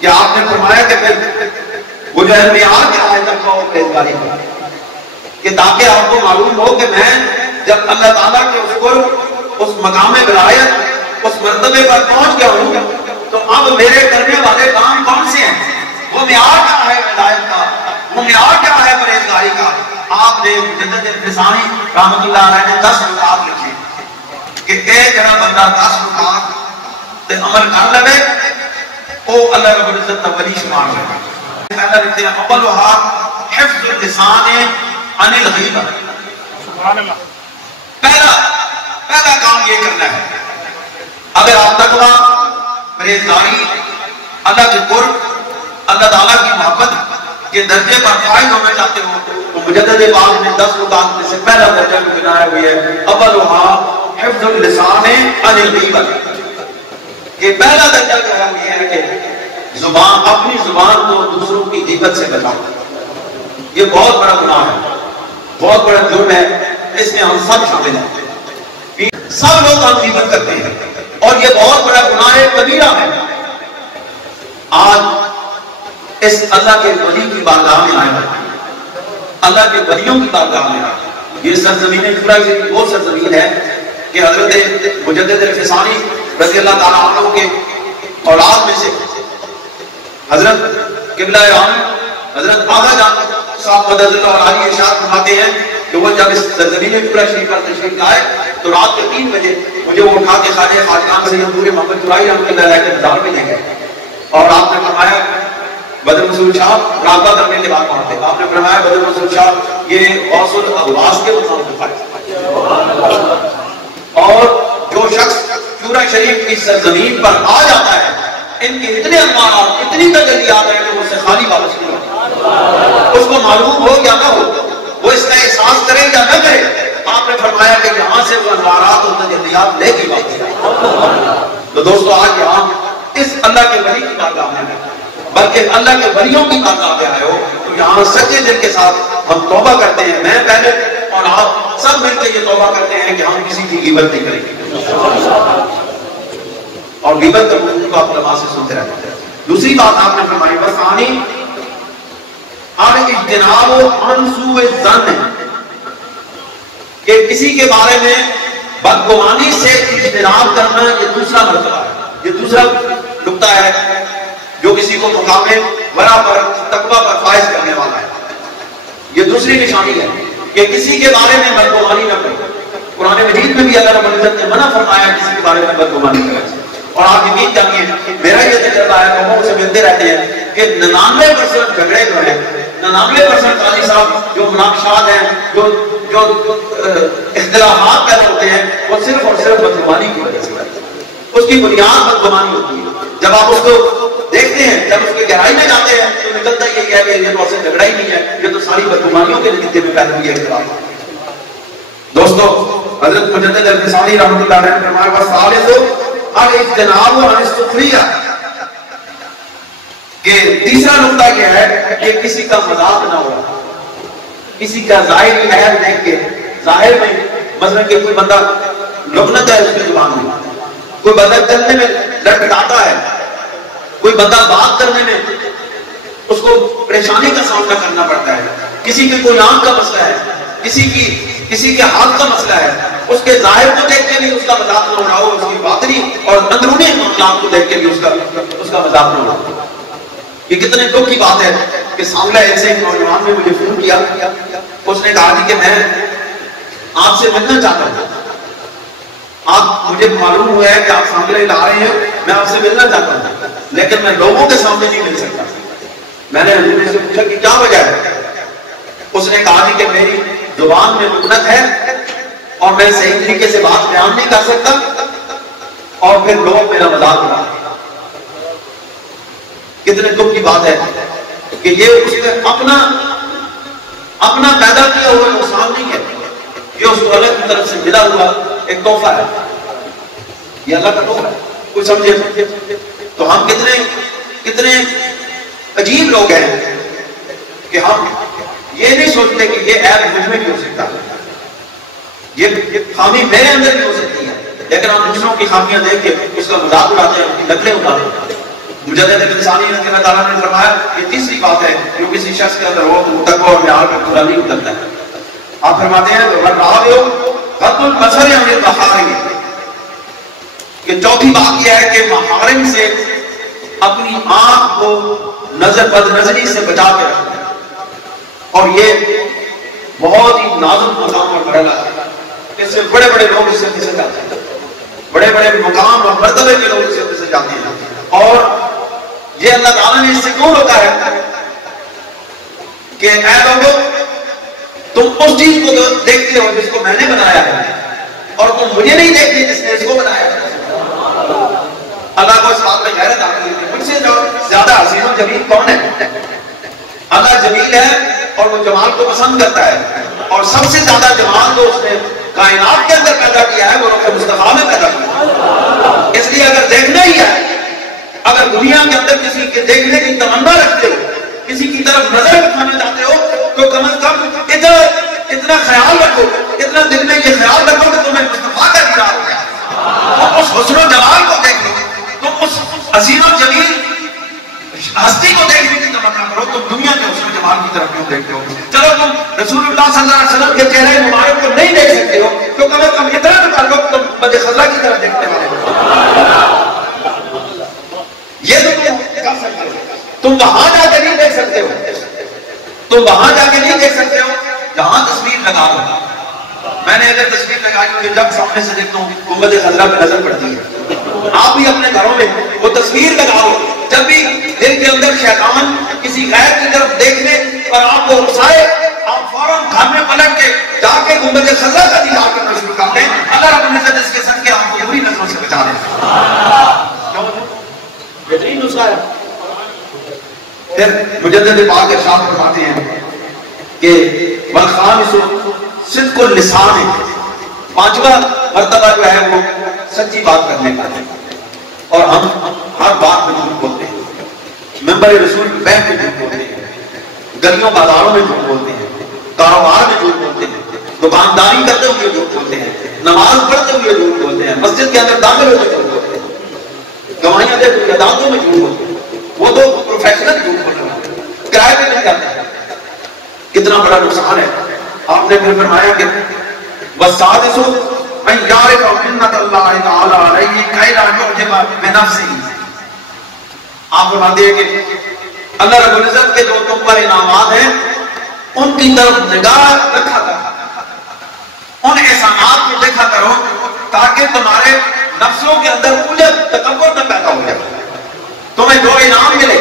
کہ آپ نے فرمایا کہ پھر وہ جو ہے معیار کیا ہے تقویٰ اور پرہیزگاری کا، کہ تاکہ آپ کو معلوم ہو کہ میں جب اللہ تعالیٰ کے اس قرب، اس مقام ولایت، اس مرتبے پر پہنچ گیا ہوں تو اب میرے کرنے والے کام کون سے ہیں، وہ معیار کیا ہے ولایت کا، وہ معیار کیا ہے پرہیزگاری کا۔ آپ نے مجدد الفسانی رحمۃ اللہ علیہ نے 10 نکات لکھے کہ ایک جڑا بندہ 10 نکات تے عمل کر لے وہ اللہ رب العزت کا ولی شمار ہوگا۔ پہلا لکھتے ہیں اولھا حفظ اللسان عن الغیبہ، سبحان اللہ، پہلا کام یہ کرنا ہے۔ اگر آپ تقویٰ، پرہیزگاری، اللہ کے قرب، اللہ تعالیٰ کی محبت کے درجے پر فائز ہونا چاہتے ہو تو مجدد پاک نے 10 نکات میں سے پہلا درجہ بھی بنایا ہوئی ہے اولھا حفظ اللسان عن الغیبہ، کہ پہلا درجہ جو ہے وہ یہ ہے کہ زبان، اپنی زبان کو دوسروں کی غیبت سے بچاؤ۔ یہ بہت بڑا گناہ ہے، بہت بڑا جرم ہے، اس میں ہم سب شامل ہیں، سب لوگ ہم غیبت کرتے ہیں اور یہ بہت بڑا گناہ کبیرہ ہے۔ آج اس اللہ کے ولی کی بارگاہ میں آئے، اللہ کے ولیوں کی بارگاہ میں آئے۔ یہ سرزمین خدا کی وہ سرزمین ہے کہ حضرت مجدد الفسانی رضی اللہ تعالیٰ عنہ کے اولاد میں سے حضرت قبلہ عام حضرت آغا جان صاحب مدد اللہ علیہ ارشاد فرماتے ہیں کہ وہ جب اس سرزمین خدا شریف پر تشریف لائے تو رات کے 3 بجے مجھے وہ اٹھا کے خواجہ خواجگان سے پورے محمد چرائی رحمۃ اللہ علیہ کے مزار میں لے گئے اور آپ نے فرمایا بدر منصور صاحب رابطہ کرنے کے بعد پڑھتے، آپ نے فرمایا بدر منصور صاحب یہ غوث الاغواث کے مقام پہ پڑھتے، اور جو شخص شورا شریف کی سرزمین پر آ جاتا ہے ان کے اتنے انوارات، اتنی تجلیات ہیں کہ وہ اس سے خالی واپس نہیں ہوتا، اس کو معلوم ہو یا نہ ہو، وہ اس کا احساس کرے یا نہ کرے۔ آپ نے فرمایا کہ یہاں سے وہ انوارات اور تجلیات لے کے واپس۔ تو دوستو آج یہاں اس اللہ کے ولی کی بارگاہ میں بلکہ اللہ کے ولیوں کی بارگاہ میں آئے ہو تو یہاں سچے دل کے ساتھ ہم توبہ کرتے ہیں، میں پہلے اور آپ سب مل کے یہ توبہ کرتے ہیں کہ ہم کسی کی غیبت نہیں کریں گے اور غیبت کا موضوع کو آپ علماء سے سنتے رہتے ہیں۔ دوسری بات آپ نے فرمائی بسانی اجتناب عن سوء الظن، کہ کسی کے بارے میں بدگمانی سے اجتناب کرنا یہ دوسرا مرتبہ ہے، یہ دوسرا نقطہ ہے جو کسی کو مقام ورع پر، تقویٰ پر فائز کرنے والا ہے۔ یہ دوسری نشانی ہے کہ کسی کے بارے میں بدگمانی نہ کرے۔ قرآن مجید میں بھی اللہ رب العزت نے منع فرمایا کسی کے بارے میں بدگمانی کرے۔ اور آپ یقین جانیے میرا یہ تجربہ ہے، لوگوں سے ملتے رہتے ہیں کہ 99% جھگڑے جو ہیں، 99% قاضی صاحب جو مناقشات ہیں، جو اختلافات پیدا ہوتے ہیں وہ صرف اور صرف بدگمانی کی وجہ سے ہوتے ہیں۔ اس کی بنیاد بدگمانی ہوتی ہے۔ جب آپ اس کو دیکھتے ہیں، جب اس کی گہرائی میں جاتے ہیں تو نکلتا یہ ہے کہ یہ تو اسے جھگڑا ہی نہیں ہے، یہ تو ساری بدگمانیوں کے نتیجے میں پیدا ہوئی ہے اختلاف۔ دوستو حضرت مجدد الفسانی رحمۃ اللہ علیہ نے فرمایا والثالث الاجتناب عن السخریہ، کہ تیسرا نقطہ یہ ہے کہ کسی کا مذاق نہ ہو، کسی کا ظاہری عیب دیکھ کے، ظاہر میں مثلا کہ کوئی بندہ لغنت ہے اس کی زبان میں، کوئی بندہ چلنے میں لٹکاتا ہے، کوئی بندہ بات کرنے میں اس کو پریشانی کا سامنا کرنا پڑتا ہے، کسی کی کوئی آنکھ کا مسئلہ ہے، کسی کے ہاتھ کا مسئلہ ہے، اس کے ظاہر کو دیکھ کے بھی اس کا مذاق نہ اڑاؤ، اس کی باطنی اور اندرونی معاملات کو دیکھ کے بھی اس کا مذاق نہ اڑاؤ۔ یہ کتنے دکھ کی بات ہے کہ سامنے ایک سے ایک نوجوان نے مجھے فون کیا، اس نے کہا کہ میں آپ سے ملنا چاہتا ہوں، آپ مجھے معلوم ہوا ہے کہ آپ سامنے لا رہے ہیں، میں آپ سے ملنا چاہتا ہوں لیکن میں لوگوں کے سامنے نہیں مل سکتا۔ میں نے حضور سے پوچھا کہ کیا وجہ ہے؟ اس نے کہا کہ میری زبان میں لغنت ہے اور میں صحیح طریقے سے بات بیان نہیں کر سکتا اور پھر لوگ میرا مذاق اڑاتے ہیں۔ کتنے دکھ کی بات ہے کہ یہ اس نے اپنا پیدا کیا ہوا نقصان نہیں ہے، یہ اس کو اللہ کی طرف سے ملا ہوا ایک تحفہ ہے، یہ اللہ کا تحفہ ہے، کچھ سمجھے؟ تو ہم کتنے عجیب لوگ ہیں کہ ہم یہ نہیں سوچتے کہ یہ عیب مجھ میں بھی ہو سکتا ہے، یہ خامی میرے اندر بھی ہو سکتی ہے، لیکن ہم دوسروں کی خامیاں دیکھ کے اس کا مذاق اڑاتے ہیں، اس کی نقلیں اڑاتے ہیں۔ مجدد ابن ثانی رضی اللہ تعالیٰ نے فرمایا کہ تیسری بات ہے جو کسی شخص کے اندر ہو تو تقوی اور معیار پر پورا نہیں اترتا ہے. آپ فرماتے ہیں غض البصر عن المحارم، کہ چوتھی بات یہ ہے کہ محارم سے اپنی آنکھ کو نظر بد نظری سے بچا کے رکھنا ہے. اور یہ بہت ہی نازک مقام اور مرحلہ ہے. اس سے بڑے بڑے لوگ اس سے پھسل جاتے ہیں، بڑے بڑے مقام اور مرتبے کے لوگ اس سے پھسل جاتے ہیں. اور یہ اللہ تعالیٰ نے اس سے کیوں روکا ہے کہ اے لوگوں تم اس چیز کو دیکھتے ہو جس کو میں نے بنایا ہے اور تم مجھے نہیں دیکھتے جس نے اس کو بنایا ہے. اللہ کو اس بات میں غیرت آتی ہے مجھ سے زیادہ حسین و جمیل کون ہے؟ اللہ جمیل ہے اور وہ جمال کو پسند کرتا ہے، اور سب سے زیادہ جمال تو اس نے کائنات کے اندر پیدا کیا ہے وہ روح مصطفیٰ میں پیدا کیا. اس لیے اگر دیکھنا ہی ہے، اگر دنیا کے اندر کسی کے دیکھنے کی تمنا رکھتے ہو، کسی کی طرف نظر اٹھانا چاہتے ہو، تو کم از کم اتنا خیال رکھو، اتنا دل میں یہ خیال رکھو کہ تمہیں مصطفیٰ کا دیدار ہو جائے. تم اس حسن و جمال کو دیکھ لو، تم اس حسین و جمیل ہستی کو دیکھنے کی تمنا کرو. تم دنیا کے حسن و جمال کی طرف کیوں دیکھتے ہو؟ چلو تم رسول اللہ صلی اللہ علیہ وسلم کے چہرے مبارک کو نہیں دیکھ سکتے ہو تو کم از کم اتنا تو کر لو تم مد خزرہ کی طرف دیکھنے والے ہو. یہ تو تم کر سکتے ہو. تم وہاں جا کے نہیں دیکھ سکتے ہو، تم وہاں جا کے نہیں دیکھ سکتے ہو جہاں تصویر لگا دو. میں نے اگر تصویر لگائی کہ جب سامنے سے دیکھتا ہوں گنبد خضرا پہ نظر پڑتی ہے. آپ بھی اپنے گھروں میں وہ تصویر لگا دو، جب بھی دل کے اندر شیطان کسی غیر کی طرف دیکھنے اور آپ کو اکسائے، آپ فوراً گھر میں پلٹ کے جا کے گنبد خضرا کا دیدار کرنا شروع کر دیں. اگر رب العزت اس کے صدقے آپ کو بری نظروں سے بچا دیں. بہترین نسخہ ہے. پھر مجدد پاک ارشاد فرماتے ہیں کہ والخامس صدق اللسان ہے. پانچواں مرتبہ جو ہے وہ سچی بات کرنے کا ہے. اور ہم ہر بات میں جھوٹ بولتے ہیں، ممبر رسول کی بیعت میں جھوٹ بولتے ہیں، گلیوں بازاروں میں جھوٹ بولتے ہیں، کاروبار میں جھوٹ بولتے ہیں، دکانداری کرتے ہوئے جھوٹ بولتے ہیں، نماز پڑھتے ہوئے جھوٹ بولتے ہیں، مسجد کے اندر داخل ہوتے جھوٹ بولتے ہیں، گواہیاں دیتے ہوئے عدالتوں میں جھوٹ بولتے ہیں. وہ تو پروفیشنل جھوٹ بول رہے ہیں، کرائے پہ نہیں کرتے ہیں. کتنا بڑا نقصان ہے. آپ نے پھر فرمایا کہ والسادس ان یعرف منت اللہ تعالی علیہ کی لا یعجب بنفسہ. آپ فرماتے ہیں کہ اللہ رب العزت کے جو تم پر انعامات ہیں ان کی طرف نگاہ رکھا کرو، ان احسانات کو دیکھا کرو تاکہ تمہارے نفسوں کے اندر عجب تکبر نہ پیدا ہو جائے. تمہیں جو انعام ملے،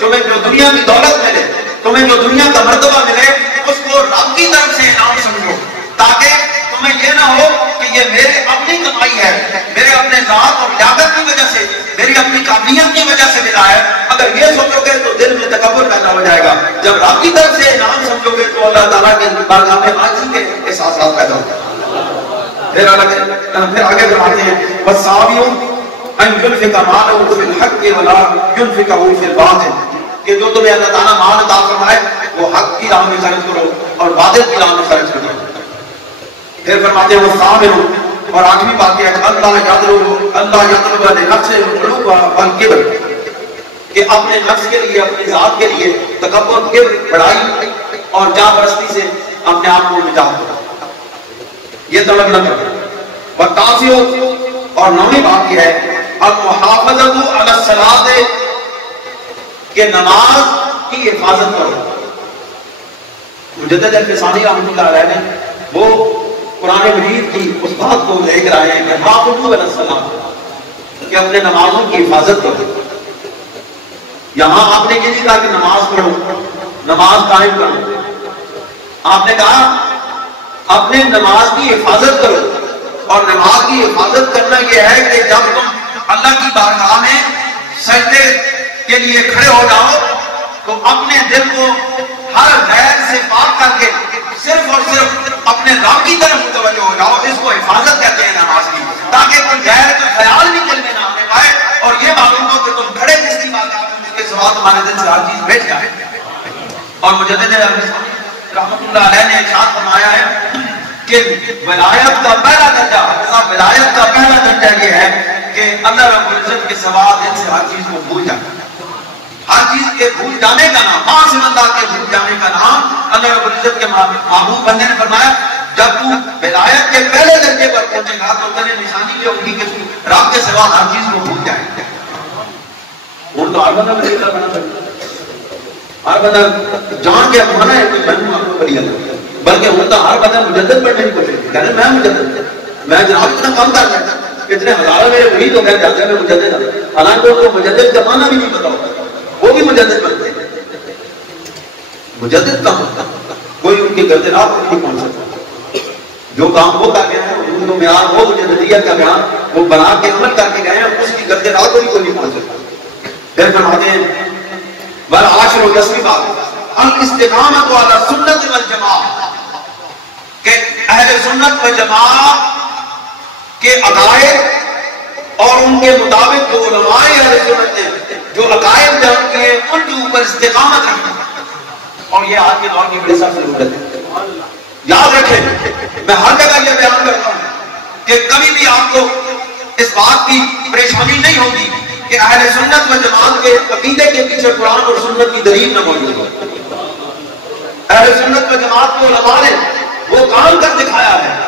تمہیں جو دنیا کی دولت ملے، تمہیں جو دنیا کا مرتبہ ملے، اس کو رب کی طرف سے انعام سمجھو، تاکہ تمہیں یہ نہ ہو کہ یہ میرے اپنی کمائی ہے، میرے اپنے ذات اور لیاقت کی وجہ سے، میری اپنی قابلیت کی وجہ سے ملا ہے. اگر یہ سوچو گے تو دل میں تکبر پیدا ہو جائے گا. جب رب کی طرف سے انعام سمجھو گے تو اللہ تعالیٰ کے بارگاہ میں عاجزی کے احساسات پیدا ہو جائیں. پھر آگے بڑھاتے ہیں والسابیوں ان ينفق ماله في الحق ولا ينفقه في الباطل، کہ جو تمہیں اللہ تعالیٰ مال عطا فرمائے وہ حق کی راہ میں خرچ کرو اور باطل کی راہ میں خرچ کرو. پھر فرماتے ہیں والثامن، اور آخری بات یہ ہے اللہ یطلب لنفسه العلو والکبر، کہ اپنے نفس کے لیے، اپنی ذات کے لیے تکبر، کبر، بڑائی اور جاں پرستی سے اپنے آپ کو بچا کرو، یہ طلب نہ کرو. والتاسع، اور نویں بات یہ ہے المحافظۃ علی الصلاۃ، کہ نماز کی حفاظت کرو. مجدد ابن ثانی رحمۃ اللہ علیہ نے وہ قرآن مجید کی اس بات کو لے کر آئے ہیں کہ حافظوا علی الصلاۃ، کہ اپنے نمازوں کی حفاظت کرو. یہاں آپ نے یہ نہیں کہا کہ نماز پڑھو، نماز قائم کرو. آپ نے کہا اپنے نماز کی حفاظت کرو. اور نماز کی حفاظت کرنا یہ ہے کہ جب تم اللہ کی بارگاہ میں سجدے کے لیے کھڑے ہو جاؤ تو اپنے دل کو ہر غیر سے پاک کر کے صرف اور صرف اپنے رب کی طرف متوجہ ہو جاؤ. اس کو حفاظت کہتے ہیں نماز کی، تاکہ کوئی غیر کا خیال بھی دل میں نہ آنے پائے اور یہ معلوم ہو کہ تم کھڑے جس کی بارگاہ میں اس کے سوا تمہارے دل سے ہر چیز بیٹھ جائے. اور مجدد رحمۃ اللہ علیہ نے ارشاد فرمایا ہے کہ ولایت کا پہلا درجہ، ولایت کا پہلا درجہ یہ ہے کہ اللہ رب العزت کے سوا دل سے ہر چیز کو بھول جائے. ہر چیز کے بھول جانے کا نام، معصیت کے بھول جانے کا نام اللہ رب العزت کے محبوب بندے نے فرمایا جب تو ولایت کے پہلے درجے پر پہنچے گا تو تیرے نشانی یہ ہوگی کہ تو رب کے سوا ہر چیز کو بھول جائے گا۔ اور تو ہر بندہ ولی اللہ بنا سکتا، ہر بندہ جان کے اپنا ہے کوئی بن آپ کو ولی اللہ، بلکہ ہوتا ہر بندہ مجدد بننے کی کوشش کرتا ہے۔ میں مجدد، میں جناب اتنا کم کر لیتا اتنے ہزاروں میرے مرید ہو گئے جاتے ہیں میں مجدد ہوں، حالانکہ ان کو مجدد کا معنی بھی نہیں پتا ہوتا، وہ بھی مجدد بنتے ہیں۔ مجدد کا ہوتا کوئی ان کے گرد راہ پر نہیں پہنچ سکتا، جو کام وہ کر گئے ہیں ان کو معیار وہ مجددیت کا بیان وہ بنا کے عمل کر کے گئے ہیں، اس کی گرد راہ پر کوئی نہیں پہنچ سکتا۔ پھر فرماتے ہیں والعاشر و 10ویں بات الاستقامت علی سنت والجماعت، کہ اہل سنت والجماعت کے عقائد اور ان کے مطابق جو علماء اہل سنت ہیں جو عقائد جانتے ہیں ان کے اوپر استقامت رکھنا، اور یہ آج کے دور کی بڑی سخت ضرورت ہے۔ یاد رکھیں میں ہر جگہ یہ بیان کرتا ہوں کہ کبھی بھی آپ کو اس بات کی پریشانی نہیں ہوگی کہ اہل سنت و جماعت کے عقیدے کے پیچھے قرآن اور سنت کی دلیل نہ موجود ہو۔ اہل سنت و جماعت کو علماء نے وہ کام کر دکھایا ہے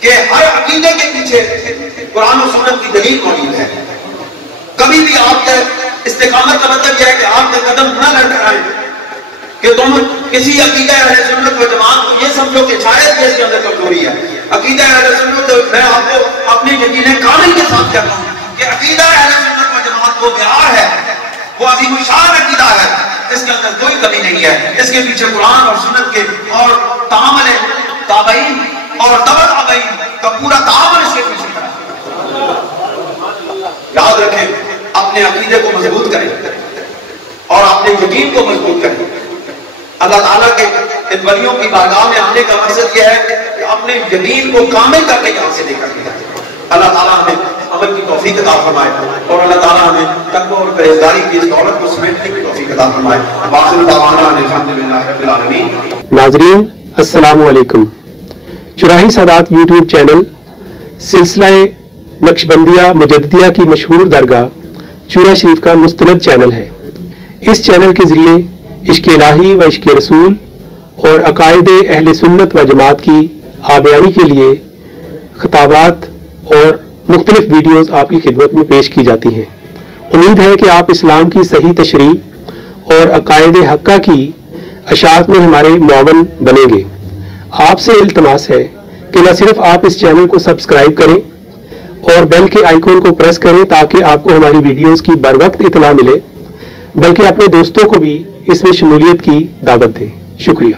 کہ ہر عقیدے کے پیچھے قرآن و سنت کی دلیل موجود ہے۔ کبھی بھی آپ کے استقامت کا مطلب یہ ہے کہ آپ کے قدم نہ لڑکھائیں کہ تم کسی عقیدہ اہل سنت و جماعت کو یہ سمجھو کہ شاید اس کے اندر کمزوری ہے۔ عقیدہ اہل سنت میں آپ کو اپنی یقین کامل کے ساتھ کہتا ہوں کہ عقیدہ اہل سنت و جماعت وہ معیار ہے، وہ عظیم الشان عقیدہ ہے، اس کے اندر کوئی کمی نہیں ہے۔ اس کے پیچھے قرآن اور سنت کے اور تعامل تابعین اور تبع تابعین کا پورا تعامل اس کے پیچھے ہے۔ یاد رکھیں اپنے عقیدے کو مضبوط کریں اور اپنے یقین کو مضبوط کریں۔ اللہ تعالیٰ کے ان ولیوں کی بارگاہ میں آنے کا مقصد یہ ہے کہ اپنے یقین کو کامل کرنے یہاں سے لے کر کے اللہ تعالیٰ ہمیں عمل کی توفیق عطا فرمائے اور اللہ تعالیٰ ہمیں تقوی اور پرہیزگاری کی اس دولت کو سمیٹنے کی توفیق عطا فرمائے۔ وآخر دعوانا الحمدللہ رب العالمین۔ ناظرین السلام علیکم۔ چراہی سادات یوٹیوب چینل سلسلہ نقشبندیہ مجددیہ کی مشہور درگاہ چورا شریف کا مستند چینل ہے۔ اس چینل کے ذریعے عشق الہی و عشق رسول اور عقائد اہل سنت و جماعت کی آبیانی کے لیے خطابات اور مختلف ویڈیوز آپ کی خدمت میں پیش کی جاتی ہیں۔ امید ہے کہ آپ اسلام کی صحیح تشریح اور عقائد حقہ کی اشاعت میں ہمارے معاون بنیں گے۔ آپ سے التماس ہے کہ نہ صرف آپ اس چینل کو سبسکرائب کریں اور بیل کے آئیکن کو پریس کریں تاکہ آپ کو ہماری ویڈیوز کی بروقت اطلاع ملے، بلکہ اپنے دوستوں کو بھی اس میں شمولیت کی دعوت دیں۔ شکریہ۔